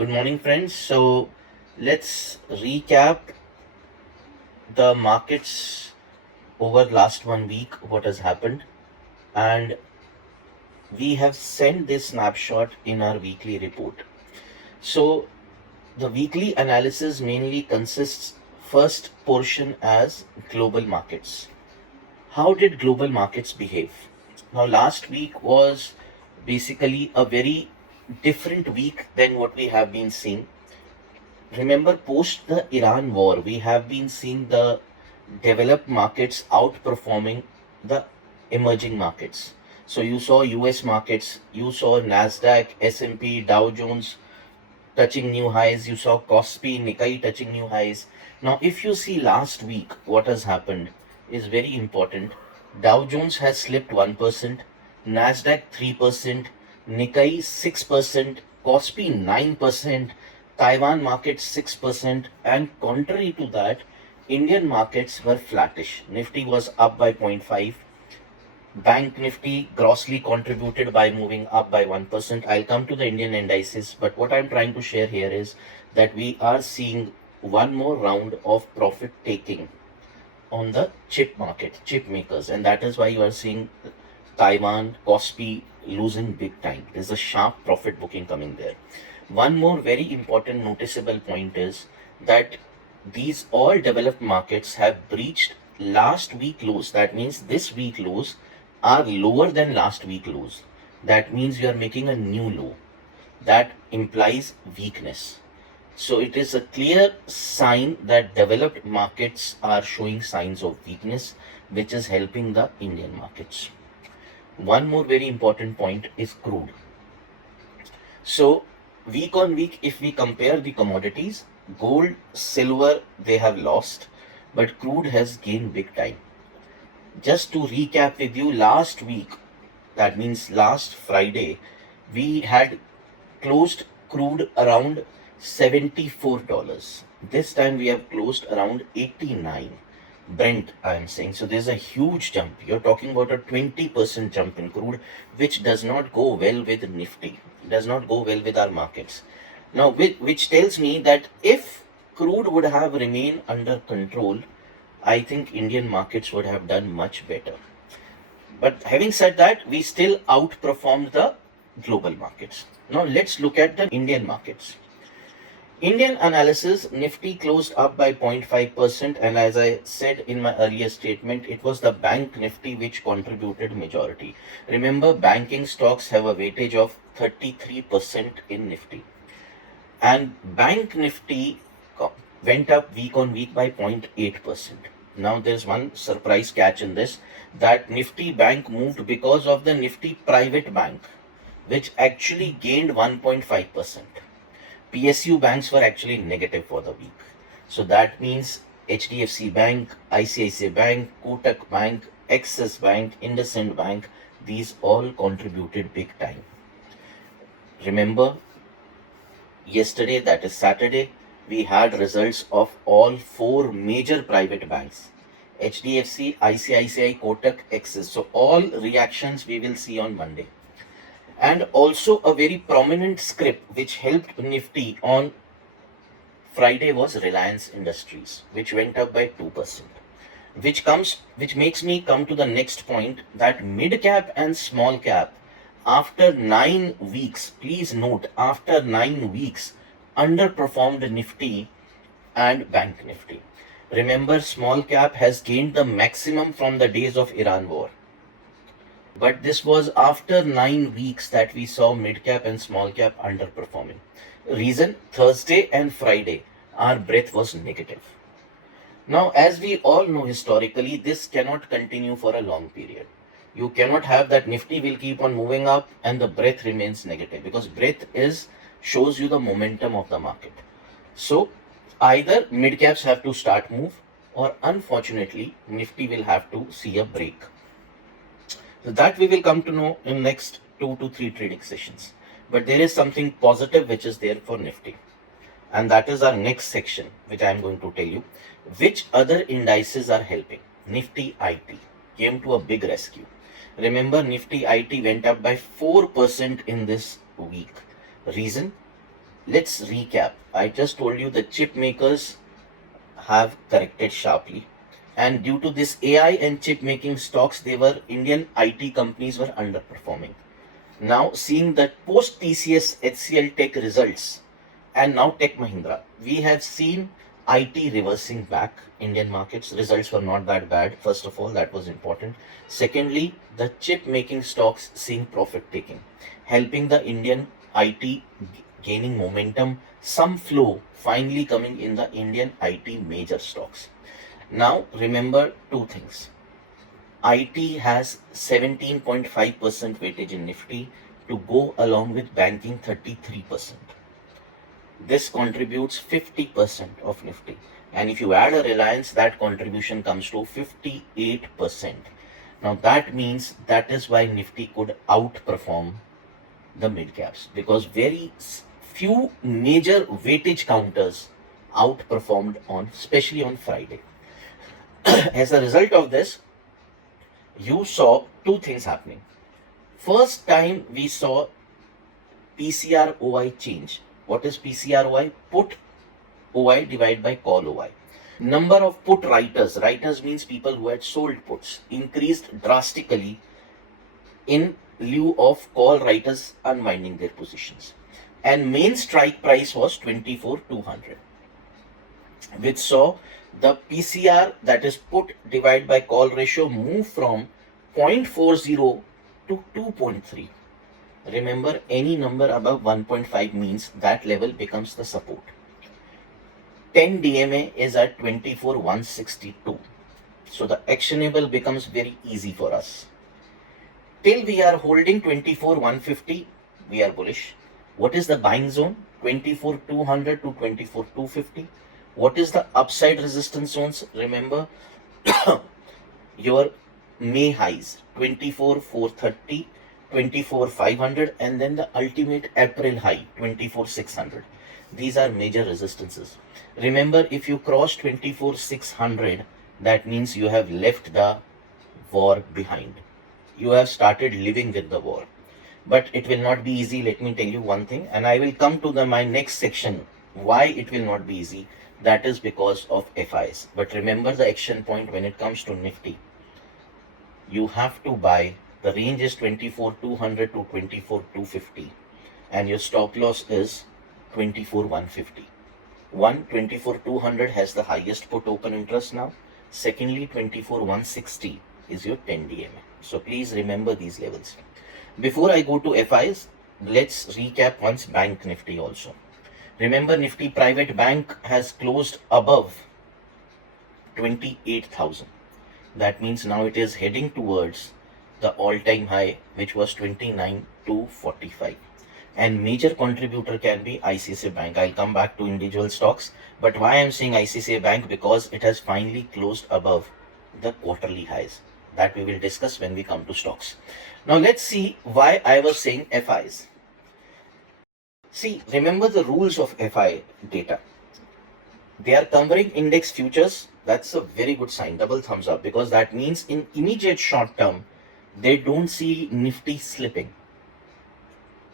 Good morning, friends. So let's recap the markets over last 1 week, what has happened, and we have sent this snapshot in our weekly report. So the weekly analysis mainly consists first portion as global markets. How did global markets behave? Now, last week was basically a very different week than what we have been seeing. Remember, post the Iran war, we have been seeing the developed markets outperforming the emerging markets. So you saw US markets, you saw Nasdaq, S&P, Dow Jones touching new highs, you saw Kospi, Nikkei touching new highs. Now, if you see last week, what has happened is very important. Dow Jones has slipped 1%, Nasdaq 3%, Nikkei 6%, Kospi 9%, Taiwan market 6%, and contrary to that, Indian markets were flattish. Nifty was up by 0.5. Bank Nifty grossly contributed by moving up by 1%. I'll come to the Indian indices, but what I'm trying to share here is that we are seeing one more round of profit taking on the chip market, chip makers, and that is why you are seeing Taiwan, Kospi losing big time. There's a sharp profit booking coming there. One more very important noticeable point is that these all developed markets have breached last week lows. That means this week lows are lower than last week lows. That means you are making a new low. That implies weakness. So it is a clear sign that developed markets are showing signs of weakness, which is helping the Indian markets. One more very important point is crude. So week on week, if we compare the commodities, gold, silver, they have lost, but crude has gained big time. Just to recap with you, last week, that means last Friday, we had closed crude around $74. This time we have closed around 89. Brent, I am saying. So there's a huge jump. You're talking about a 20% jump in crude, which does not go well with Nifty, does not go well with our markets. Now, which tells me that if crude would have remained under control, I think Indian markets would have done much better. But having said that, we still outperformed the global markets. Now let's look at the Indian markets. Indian analysis, Nifty closed up by 0.5%, and as I said in my earlier statement, it was the bank Nifty which contributed majority. Remember, banking stocks have a weightage of 33% in Nifty. And bank Nifty went up week on week by 0.8%. Now there's one surprise catch in this, that Nifty bank moved because of the Nifty private bank, which actually gained 1.5%. PSU banks were actually negative for the week. So that means HDFC Bank, ICICI Bank, Kotak Bank, Axis Bank, IndusInd Bank, these all contributed big time. Remember, yesterday, that is Saturday, we had results of all four major private banks: HDFC, ICICI, Kotak, Axis. So all reactions we will see on Monday. And also a very prominent script which helped Nifty on Friday was Reliance Industries, which went up by 2%. Which makes me come to the next point, that mid cap and small cap, after 9 weeks, please note, after 9 weeks, underperformed Nifty and Bank Nifty. Remember, small cap has gained the maximum from the days of Iran war. But this was after 9 weeks that we saw mid cap and small cap underperforming. Reason, Thursday and Friday, our breadth was negative. Now, as we all know historically, this cannot continue for a long period. You cannot have that Nifty will keep on moving up and the breadth remains negative, because breadth shows you the momentum of the market. So either mid caps have to start move, or unfortunately Nifty will have to see a break. So that we will come to know in next 2 to 3 trading sessions. But there is something positive which is there for Nifty. And that is our next section, which I am going to tell you. Which other indices are helping? Nifty IT came to a big rescue. Remember, Nifty IT went up by 4% in this week. Reason? let's recap. I just told you the chip makers have corrected sharply. And due to this AI and chip making stocks, Indian IT companies were underperforming. Now seeing that post TCS HCL Tech results and now Tech Mahindra, we have seen IT reversing back. Indian markets results were not that bad. First of all, that was important. Secondly, the chip making stocks seeing profit taking, helping the Indian IT gaining momentum, some flow finally coming in the Indian IT major stocks. Now remember two things. IT has 17.5% weightage in Nifty to go along with banking 33%. This contributes 50% of Nifty. And if you add a Reliance, that contribution comes to 58%. Now that means that is why Nifty could outperform the mid caps, because very few major weightage counters outperformed on, especially on Friday. As a result of this, you saw two things happening. First time we saw PCR OI change. What is PCR OI? Put OI divided by call OI. Number of put writers means people who had sold puts, increased drastically in lieu of call writers unwinding their positions. And main strike price was 24,200, which saw the PCR, that is put divided by call ratio, move from 0.40 to 2.3. Remember, any number above 1.5 means that level becomes the support. 10 DMA is at 24,162. So the actionable becomes very easy for us. Till we are holding 24,150, we are bullish. What is the buying zone? 24,200 to 24,250. What is the upside resistance zones? Remember your May highs, 24,430, 24,500, and then the ultimate April high, 24,600. These are major resistances. Remember, if you cross 24,600, that means you have left the war behind. You have started living with the war. But it will not be easy. Let me tell you one thing, and I will come to my next section. Why it will not be easy? That is because of FIs. But remember the action point when it comes to Nifty. You have to buy. The range is 24,200 to 24,250, and your stop loss is 24,150. 24,200 has the highest put open interest now. Secondly, 24,160 is your 10 DMA. So please remember these levels. Before I go to FIs, let's recap once Bank Nifty also. Remember, Nifty Private Bank has closed above 28,000. That means now it is heading towards the all-time high, which was 29,245. And major contributor can be ICICI Bank. I'll come back to individual stocks. But why I'm saying ICICI Bank? Because it has finally closed above the quarterly highs. That we will discuss when we come to stocks. Now let's see why I was saying FIs. See, remember the rules of FI data. They are covering index futures. That's a very good sign. Double thumbs up, because that means in immediate short term, they don't see Nifty slipping.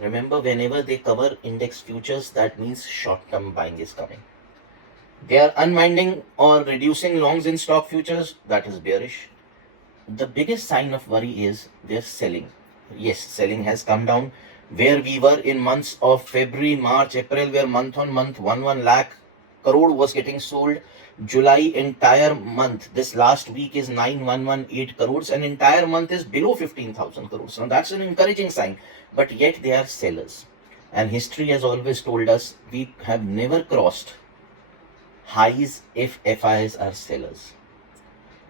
Remember, whenever they cover index futures, that means short-term buying is coming. They are unwinding or reducing longs in stock futures, that is bearish. The biggest sign of worry is they're selling. Yes, selling has come down. Where we were in months of February, March, April, where month on month 1 lakh crore was getting sold. July entire month, this last week is 9,118 crores, and entire month is below 15,000 crores. Now that's an encouraging sign, but yet they are sellers. And history has always told us we have never crossed highs if FIs are sellers.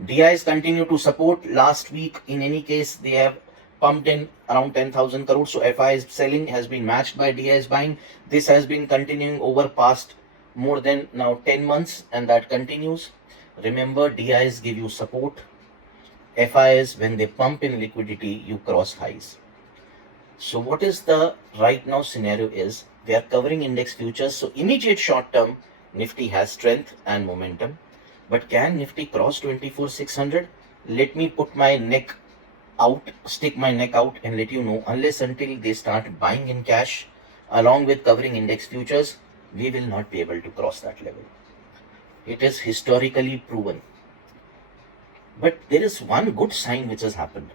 DIs continue to support. Last week, in any case, they have pumped in around 10,000 crores. So FIs selling has been matched by DIs buying. This has been continuing over past more than now 10 months, and that continues. Remember, DIs give you support. FIs, when they pump in liquidity, you cross highs. So what is the right now scenario is they are covering index futures. So immediate short term, Nifty has strength and momentum. But can Nifty cross 24,600? Let me put my neck out, stick my neck out and let you know, unless until they start buying in cash, along with covering index futures, we will not be able to cross that level. It is historically proven. But there is one good sign which has happened.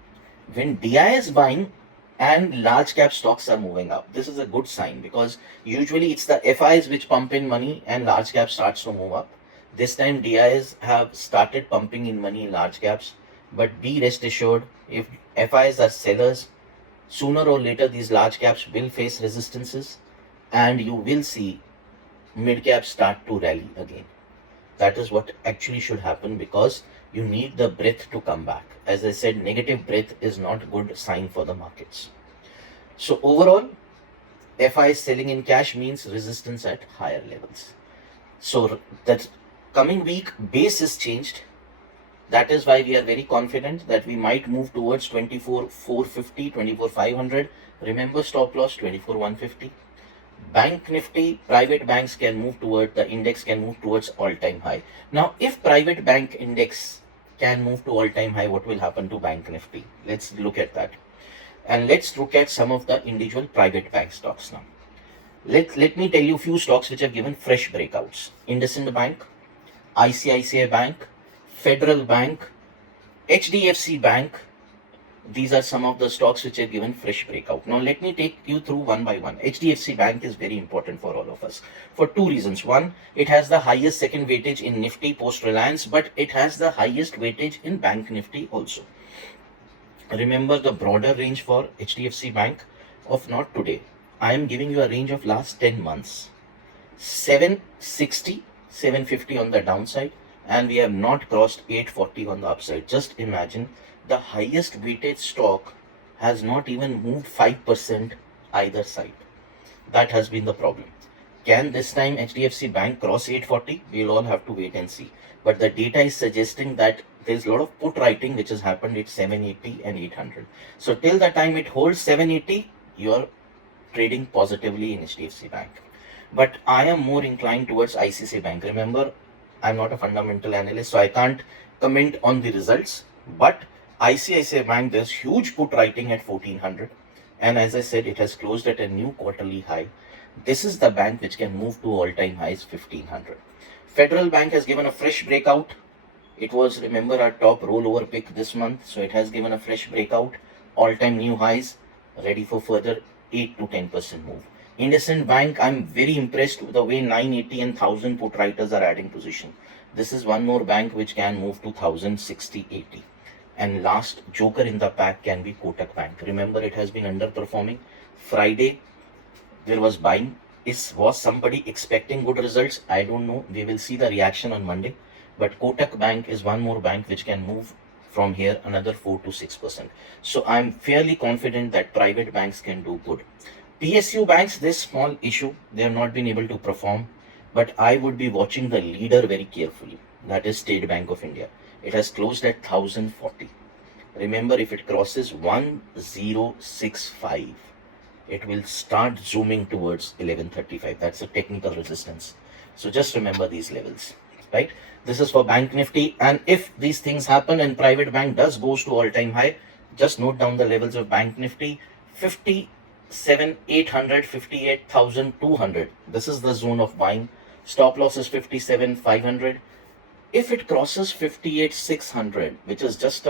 When DI is buying and large cap stocks are moving up, this is a good sign, because usually it's the FIs which pump in money and large cap starts to move up. This time DIs have started pumping in money in large caps, but be rest assured, if FIs are sellers, sooner or later these large caps will face resistances and you will see mid caps start to rally again. That is what actually should happen, because you need the breath to come back. As I said, negative breath is not a good sign for the markets. So overall, FI selling in cash means resistance at higher levels. So that coming week base is changed. That is why we are very confident that we might move towards 24,450, 24,500. Remember, stop loss 24,150. Bank Nifty, private banks can move toward, the index can move towards all-time high. Now, if private bank index can move to all-time high, what will happen to Bank Nifty? Let's look at that. And let's look at some of the individual private bank stocks now. Let me tell you a few stocks which have given fresh breakouts. IndusInd Bank, ICICI Bank, Federal Bank, HDFC Bank. These are some of the stocks which have given fresh breakout. Now let me take you through one by one. HDFC Bank is very important for all of us for two reasons. One, it has the highest second weightage in Nifty post Reliance, but it has the highest weightage in Bank Nifty also. Remember the broader range for HDFC Bank of not today. I am giving you a range of last 10 months. 760, 750 on the downside, and we have not crossed 840 on the upside. Just imagine, the highest weighted stock has not even moved 5% either side. That has been the problem. Can this time HDFC Bank cross 840? We'll all have to wait and see. But the data is suggesting that there's a lot of put writing which has happened at 780 and 800. So till the time it holds 780, you're trading positively in HDFC Bank. But I am more inclined towards ICICI Bank. Remember, I'm not a fundamental analyst, so I can't comment on the results. But ICICI Bank, there's huge put writing at 1400. And as I said, it has closed at a new quarterly high. This is the bank which can move to all-time highs 1500. Federal Bank has given a fresh breakout. It was, remember, our top rollover pick this month. So it has given a fresh breakout, all-time new highs, ready for further 8 to 10% move. IndusInd Bank, I'm very impressed with the way 980 and 1000 put writers are adding position. This is one more bank which can move to 1060, 80. And last joker in the pack can be Kotak Bank. Remember, it has been underperforming. Friday, there was buying. Was somebody expecting good results? I don't know. We will see the reaction on Monday. But Kotak Bank is one more bank which can move from here another 4 to 6%. So I'm fairly confident that private banks can do good. PSU banks, this small issue, they have not been able to perform. But I would be watching the leader very carefully. That is State Bank of India. It has closed at 1040. Remember, if it crosses 1065, it will start zooming towards 1135. That's a technical resistance. So just remember these levels, right? This is for Bank Nifty. And if these things happen and private bank does goes to all-time high, just note down the levels of Bank Nifty. 57,800, 58,200. This is the zone of buying. Stop loss is 57,500. If it crosses 58,600, which is just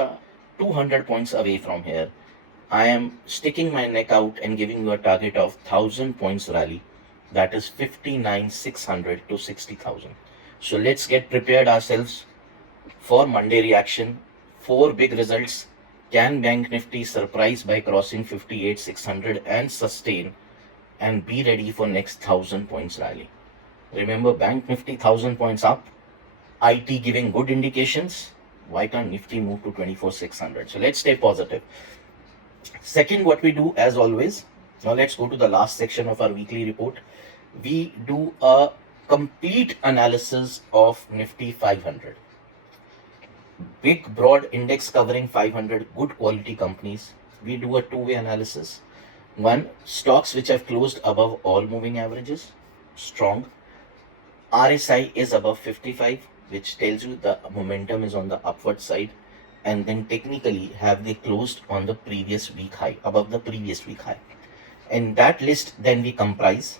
200 points away from here, I am sticking my neck out and giving you a target of 1000 points rally. That is 59,600 to 60,000. So let's get prepared ourselves for Monday reaction. 4 big results. Can Bank Nifty surprise by crossing 58,600 and sustain, and be ready for next 1000 points rally? Remember, Bank Nifty 1000 points up. IT giving good indications. Why can't Nifty move to 24,600? So let's stay positive. Second, what we do as always, now let's go to the last section of our weekly report. We do a complete analysis of Nifty 500. Big broad index covering 500 good quality companies. We do a two-way analysis. One, stocks which have closed above all moving averages, strong. RSI is above 55, which tells you the momentum is on the upward side. And then technically, have they closed on the previous week high, above the previous week high. In that list, then we comprise.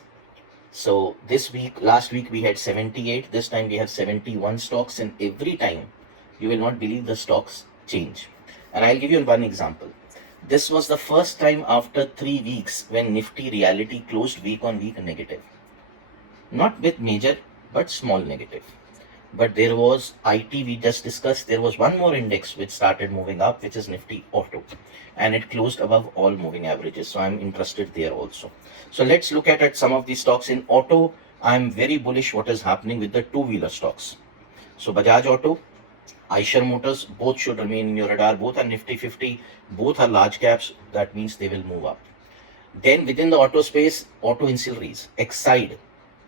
So last week we had 78. This time we have 71 stocks, and every time you will not believe the stocks change. And I'll give you one example. This was the first time after 3 weeks when Nifty reality closed week on week negative. Not with major, but small negative. But there was IT, we just discussed. There was one more index which started moving up, which is Nifty Auto, and it closed above all moving averages. So I'm interested there also. So let's look at some of these stocks. In auto, I'm very bullish what is happening with the two-wheeler stocks. So Bajaj Auto, Eicher Motors, both should remain in your radar. Both are Nifty 50, both are large caps. That means they will move up. Then within the auto space, auto ancillaries, Exide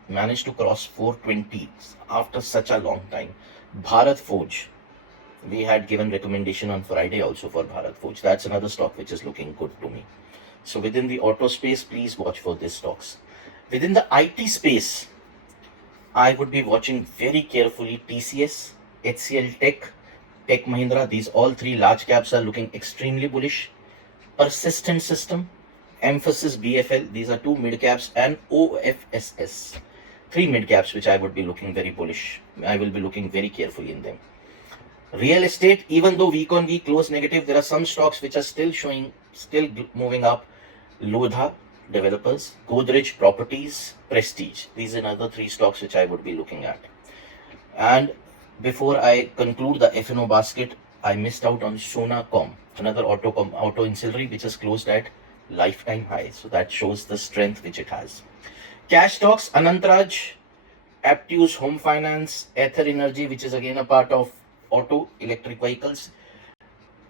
managed to cross 420 after such a long time. Bharat Forge, we had given recommendation on Friday also for Bharat Forge. That's another stock which is looking good to me. So within the auto space, please watch for these stocks. Within the IT space, I would be watching very carefully TCS, HCL Tech, Tech Mahindra. These all three large caps are looking extremely bullish. Persistent System, Emphasis BFL, these are two mid caps, and OFSS, three mid caps which I would be looking very bullish. I will be looking very carefully in them. Real estate, even though week on week close negative, there are some stocks which are still moving up. Lodha Developers, Godrej Properties, Prestige. These are another three stocks which I would be looking at. And before I conclude the FNO basket, I missed out on Sonacom, another auto ancillary which is closed at lifetime high. So that shows the strength which it has. Cash stocks, Anantraj, Aptus Home Finance, Ether Energy, which is again a part of auto electric vehicles,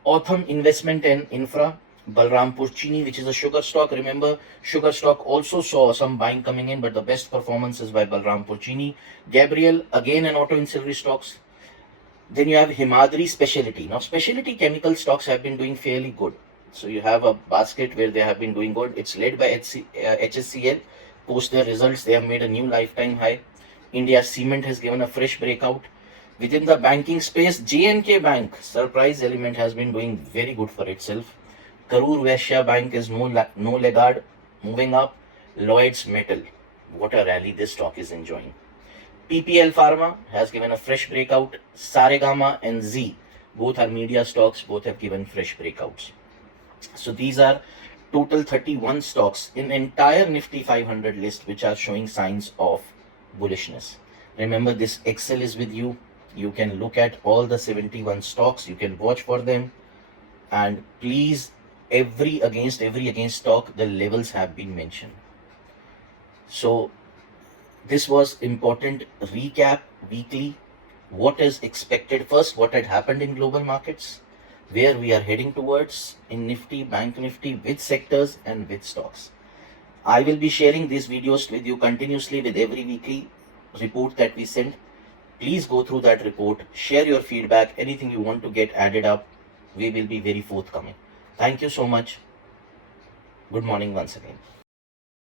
Authum Investment and Infra, Balrampur Chini, which is a sugar stock. Remember, sugar stock also saw some buying coming in, but the best performance is by Balrampur Chini. Gabriel, again an auto ancillary stocks. Then you have Himadri Specialty. Now, specialty chemical stocks have been doing fairly good. So you have a basket where they have been doing good. It's led by HSCL. Post their results, they have made a new lifetime high. India Cement has given a fresh breakout. Within the banking space, J&K Bank, surprise element, has been doing very good for itself. Karur Vaishya Bank is no laggard, moving up. Lloyd's Metal, what a rally this stock is enjoying. PPL Pharma has given a fresh breakout. Saregama and Z, both are media stocks, both have given fresh breakouts. So these are total 31 stocks in entire Nifty 500 list which are showing signs of bullishness. Remember, this Excel is with you. You can look at all the 71 stocks, you can watch for them, and please, every against stock, the levels have been mentioned. So this was important recap weekly. What is expected first, what had happened in global markets, where we are heading towards in Nifty, Bank Nifty, which sectors and which stocks. I will be sharing these videos with you continuously with every weekly report that we send. Please go through that report, share your feedback, anything you want to get added up. We will be very forthcoming. Thank you so much. Good morning once again.